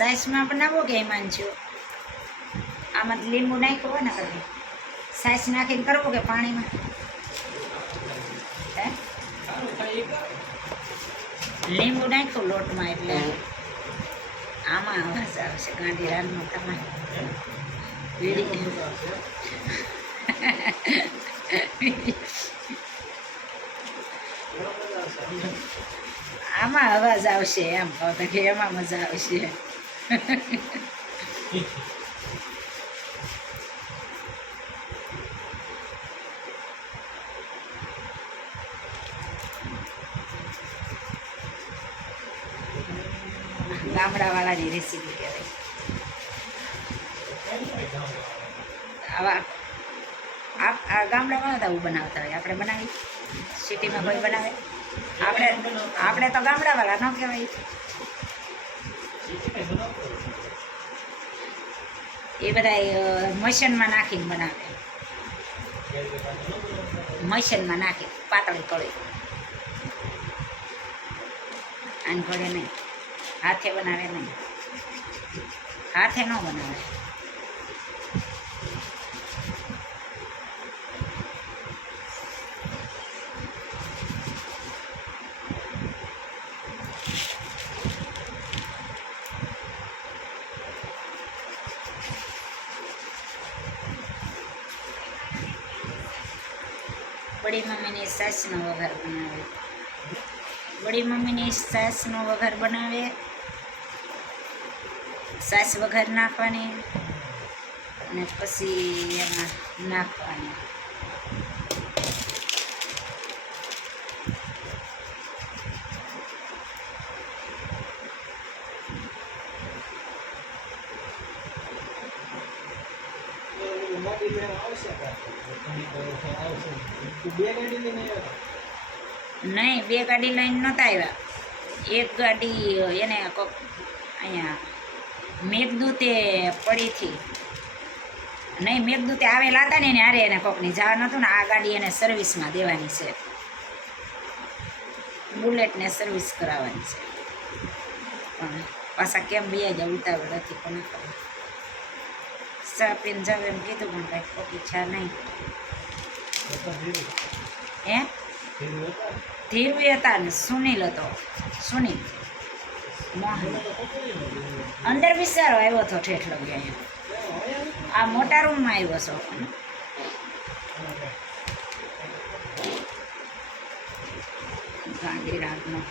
સાઈસમાં બનાવો કે એમાં છો આમાં લીંબુ નાખ્યું હોય ને કદી સાઈસ નાખીને કરવો કે પાણીમાં હે લીંબુ નાખ્યું લોટમાં એટલે આમાં અવાજ આવશે ગાંધી રાતનો તમારે આમાં અવાજ આવશે એમ કહો કે એમાં મજા આવશે ગામડાવાળાની રેસીપી કહેવાય આવા આ ગામડાવાળા તો આવું બનાવતા હોય આપણે બનાવી સિટીમાં કોઈ બનાવે આપણે તો ગામડાવાળા ન કહેવાય એ બધા મશીનમાં નાખીને બનાવે મશીનમાં નાખી પાતળી કળી આને ઘડે નહીં હાથે બનાવે નહીં હાથે ન બનાવે બડી મમ્મીની સાસનો વઘાર બનાવે બડી મમ્મીની સાસનો વઘાર બનાવે સાસ વઘાર નાખવાની અને પછી એમાં નાખવાની નહીં બે ગાડી લઈને નહોતા આવ્યા એક ગાડી એને કોક અહીંયા મેઘદૂતે પડીથી નહીં મેઘદૂતે આવેલા હતા ને એને હારે એને કોકની જવાનું હતું ને આ ગાડી એને સર્વિસમાં દેવાની છે બુલેટને સર્વિસ કરાવવાની છે પણ પાછા કેમ બે જ ઉતાવળ હતી પણ ચા પીને જાવ એમ કીધું પણ કાંઈ કોક ઈચ્છા નહીં હે ધીરવી હતા ને સુનિલ હતો સુનિલ મોહન અંદર બિચારો આવ્યો હતો ઠેઠ લગી અહીંયા આ મોટા રૂમમાં આવ્યો છો ગાંધી રાતનો